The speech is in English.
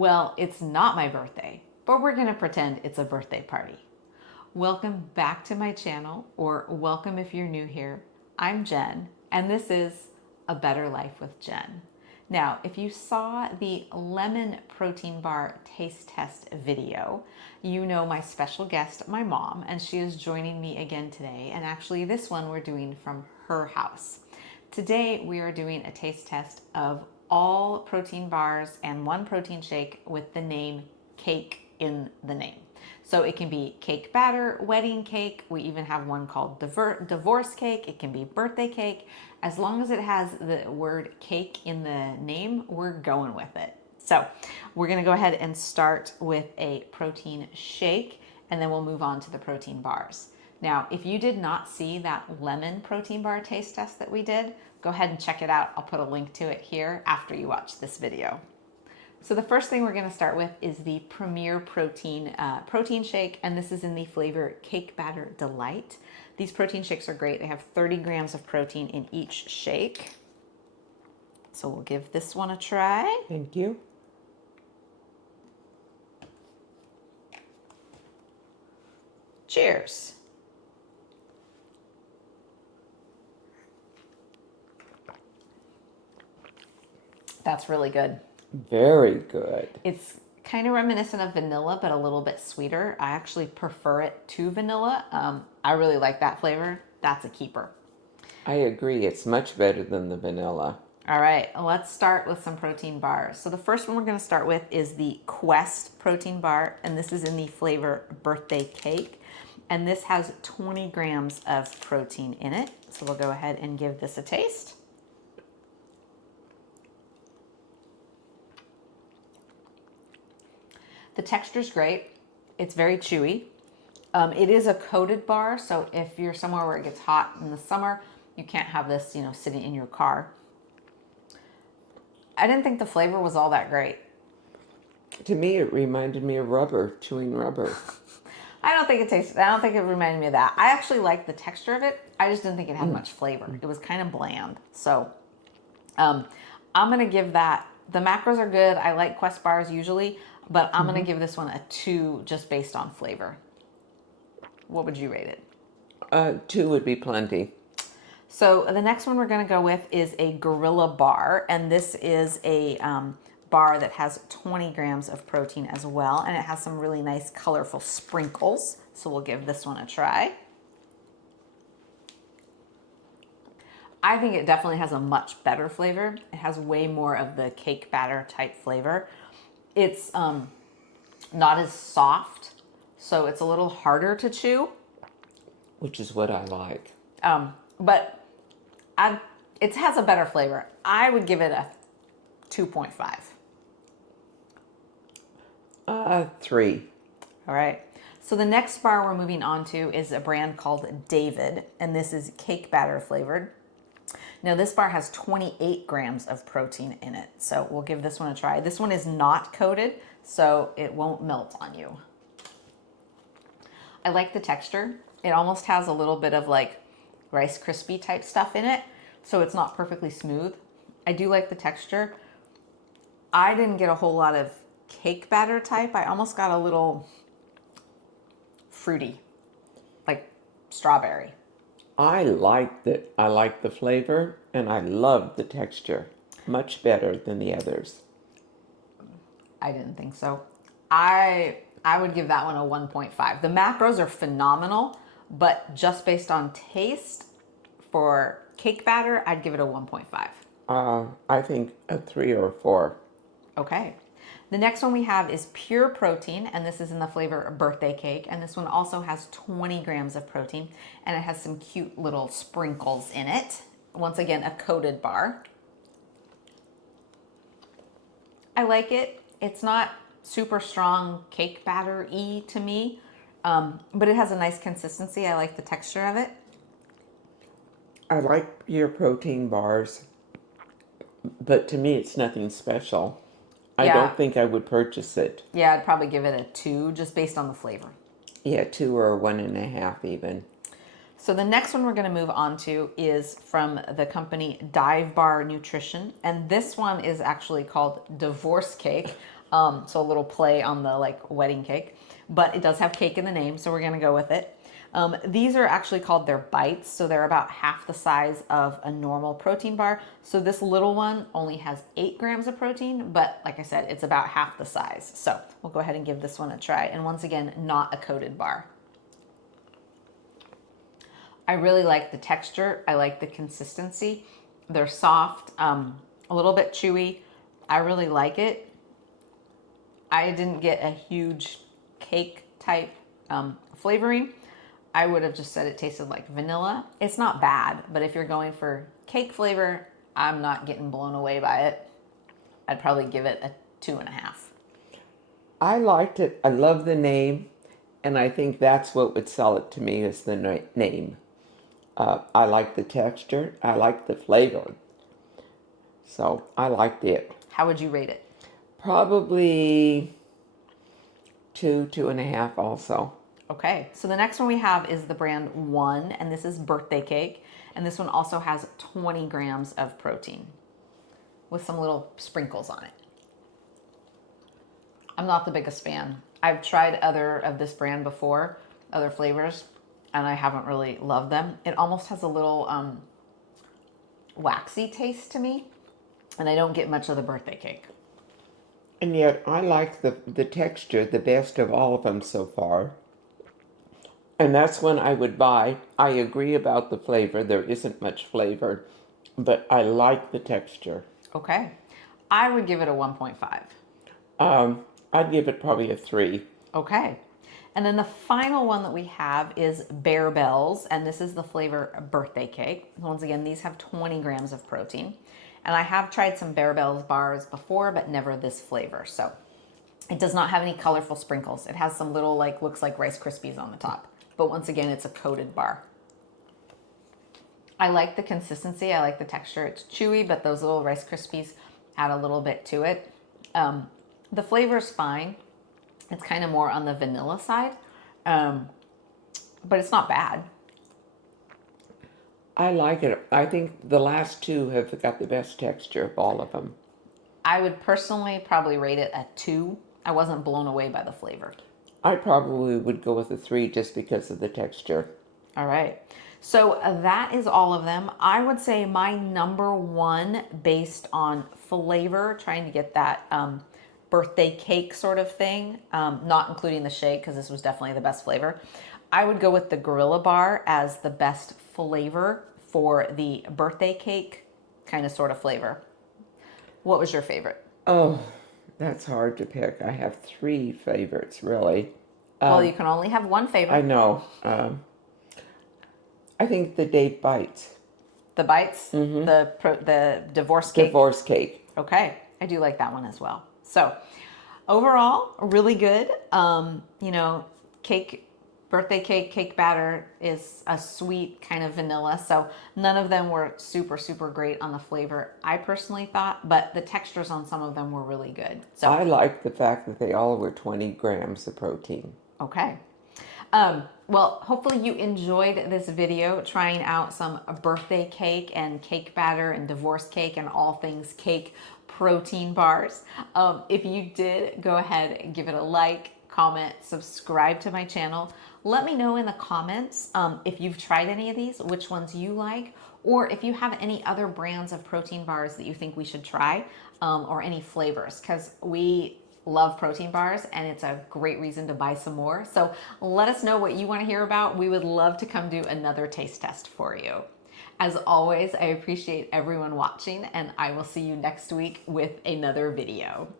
Well, it's not my birthday, but we're gonna pretend it's a birthday party. Welcome back to my channel, or welcome if you're new here. I'm Jen, and this is A Better Life with Jen. Now, if you saw the lemon protein bar taste test video, you know my special guest, my mom, and she is joining me again today. And actually, this one we're doing from her house. Today, we are doing a taste test of all protein bars and one protein shake with the name cake in the name. So it can be cake batter, wedding cake. We even have one called divorce cake. It can be birthday cake. As long as it has the word cake in the name, we're going with it. So we're gonna go ahead and start with a protein shake, and then we'll move on to the protein bars. Now, if you did not see that lemon protein bar taste test that we did, go ahead and check it out. I'll put a link to it here after you watch this video. So the first thing we're gonna start with is the Premier Protein protein shake, and this is in the flavor Cake Batter Delight. These protein shakes are great. They have 30 grams of protein in each shake. So we'll give this one a try. Thank you. Cheers. That's really good. Very good. It's kind of reminiscent of vanilla, but a little bit sweeter. I actually prefer it to vanilla. I really like that flavor. That's a keeper. I agree. It's much better than the vanilla. All right, let's start with some protein bars. So the first one we're going to start with is the Quest protein bar, and this is in the flavor birthday cake. And this has 20 grams of protein in it. So we'll go ahead and give this a taste. The texture's great. It's very chewy. It is a coated bar, so if you're somewhere where it gets hot in the summer, you can't have this, sitting in your car. I didn't think the flavor was all that great. To me, it reminded me of rubber, chewing rubber. I don't think it reminded me of that. I actually liked the texture of it. I just didn't think it had much flavor. It was kind of bland. So I'm gonna give that, the macros are good. I like Quest bars usually, but I'm gonna give this one a 2 just based on flavor. What would you rate it? 2 would be plenty. So the next one we're gonna go with is a Gorilla bar, and this is a bar that has 20 grams of protein as well, and it has some really nice colorful sprinkles. So we'll give this one a try. I think it definitely has a much better flavor. It has way more of the cake batter type flavor. It's not as soft, so it's a little harder to chew. Which is what I like. But it has a better flavor. I would give it a 2.5. 3. All right. So the next bar we're moving on to is a brand called David, and this is cake batter flavored. Now this bar has 28 grams of protein in it, so we'll give this one a try. This one is not coated, so it won't melt on you. I like the texture. It almost has a little bit of like Rice Krispie type stuff in it, so it's not perfectly smooth. I do like the texture. I didn't get a whole lot of cake batter type. I almost got a little fruity, like strawberry. I like the flavor, and I love the texture. Much better than the others. I didn't think so. I would give that one a 1.5. The macros are phenomenal, but just based on taste for cake batter, I'd give it a 1.5. I think a 3 or 4. Okay. The next one we have is Pure Protein, and this is in the flavor birthday cake, and this one also has 20 grams of protein, and it has some cute little sprinkles in it. Once again, a coated bar. I like it. It's not super strong cake batter-y to me, but it has a nice consistency. I like the texture of it. I like your protein bars, but to me it's nothing special. I don't think I would purchase it. Yeah, I'd probably give it a 2 just based on the flavor. Yeah, 2 or 1.5 even. So the next one we're going to move on to is from the company Dive Bar Nutrition. And this one is actually called Divorce Cake. So a little play on the like wedding cake, but it does have cake in the name, so we're gonna go with it. These are actually called their bites, so they're about half the size of a normal protein bar. So this little one only has 8 grams of protein, but like I said, it's about half the size. So we'll go ahead and give this one a try. And once again, not a coated bar. I really like the texture. I like the consistency. They're soft, a little bit chewy. I really like it. I didn't get a huge cake type flavoring. I would have just said it tasted like vanilla. It's not bad, but if you're going for cake flavor, I'm not getting blown away by it. I'd probably give it a 2.5. I liked it. I love the name, and I think that's what would sell it to me is the name. I like the texture. I like the flavor. So I liked it. How would you rate it? Probably 2.5 also. Okay, so the next one we have is the brand One, and this is birthday cake. And this one also has 20 grams of protein with some little sprinkles on it. I'm not the biggest fan. I've tried other of this brand before, other flavors, and I haven't really loved them. It almost has a little waxy taste to me, and I don't get much of the birthday cake. And yet I like the texture the best of all of them so far. And that's one I would buy. I agree about the flavor. There isn't much flavor, but I like the texture. Okay. I would give it a 1.5. I'd give it probably a 3. Okay. And then the final one that we have is Barebells, and this is the flavor birthday cake. Once again, these have 20 grams of protein. And I have tried some Barebells bars before, but never this flavor. So it does not have any colorful sprinkles. It has some little, like, looks like Rice Krispies on the top. But once again, it's a coated bar. I like the consistency. I like the texture. It's chewy, but those little Rice Krispies add a little bit to it. The flavor is fine. It's kind of more on the vanilla side, but it's not bad. I like it. I think the last two have got the best texture of all of them. I would personally probably rate it a 2. I wasn't blown away by the flavor. I probably would go with a 3 just because of the texture. All right. So that is all of them. I would say my number one, based on flavor, trying to get that birthday cake sort of thing, not including the shake because this was definitely the best flavor. I would go with the Gorilla Bar as the best flavor for the birthday cake kind of sort of flavor. What was your favorite? Oh, that's hard to pick. I have 3 favorites, really. Well, you can only have one favorite. I know. I think the date bites. The bites? The divorce cake? Divorce cake. Okay. I do like that one as well. So overall, really good. Birthday cake batter is a sweet kind of vanilla. So none of them were super, super great on the flavor, I personally thought, but the textures on some of them were really good. So I like the fact that they all were 20 grams of protein. okay. Well, hopefully you enjoyed this video trying out some birthday cake and cake batter and divorce cake and all things cake protein bars. If you did, go ahead and give it a like, comment, subscribe to my channel. Let me know in the comments if you've tried any of these, which ones you like, or if you have any other brands of protein bars that you think we should try, or any flavors, because we love protein bars and it's a great reason to buy some more. So let us know what you want to hear about. We would love to come do another taste test for you. As always, I appreciate everyone watching, and I will see you next week with another video.